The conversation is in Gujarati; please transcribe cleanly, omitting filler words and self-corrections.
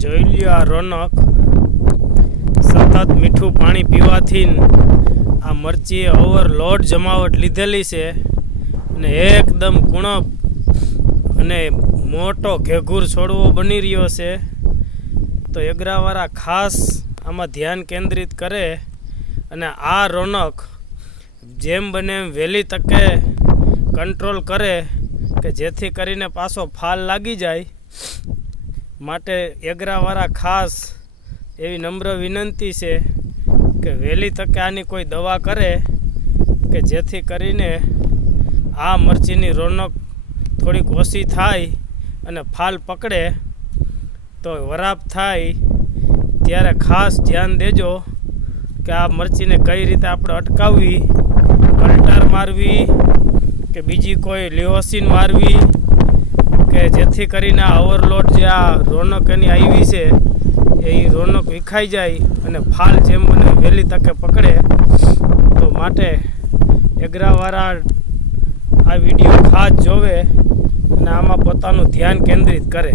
જોઈ લ્યો આ રોનક સતત મીઠું પાણી પીવાથી આ મરચીએ ઓવરલોડ જમાવટ લીધેલી છે અને એકદમ કુણપ અને મોટો ઘેઘૂર છોડવો બની રહ્યો છે. તો એગરાવાળા ખાસ આમાં ધ્યાન કેન્દ્રિત કરે અને આ રોનક જેમ બને એમ વહેલી તકે કંટ્રોલ કરે કે જેથી કરીને પાછો ફાલ લાગી જાય. માટે એગરાવાળા ખાસ એવી નમ્ર વિનંતી છે કે વહેલી તકે આની કોઈ દવા કરે કે જેથી કરીને આ મરચીની રોનક થોડીક ઓછી થાય અને ફાલ પકડે. તો વરાપ થાય ત્યારે ખાસ ધ્યાન દેજો કે આ મરચીને કઈ રીતે આપણે અટકાવવી, કલ્ટર મારવી કે બીજી કોઈ લિહોસીન મારવી કે જેથી કરીને આ ઓવરલોડ જે આ રોનક એની આવી છે એ રોનક વિખાઈ જાય અને ફાલ જેમ બને વહેલી તકે પકડે. તો માટે એગરાવાળા આ વિડીયો ખાસ જોવે અને આમાં પોતાનું ધ્યાન કેન્દ્રિત કરે.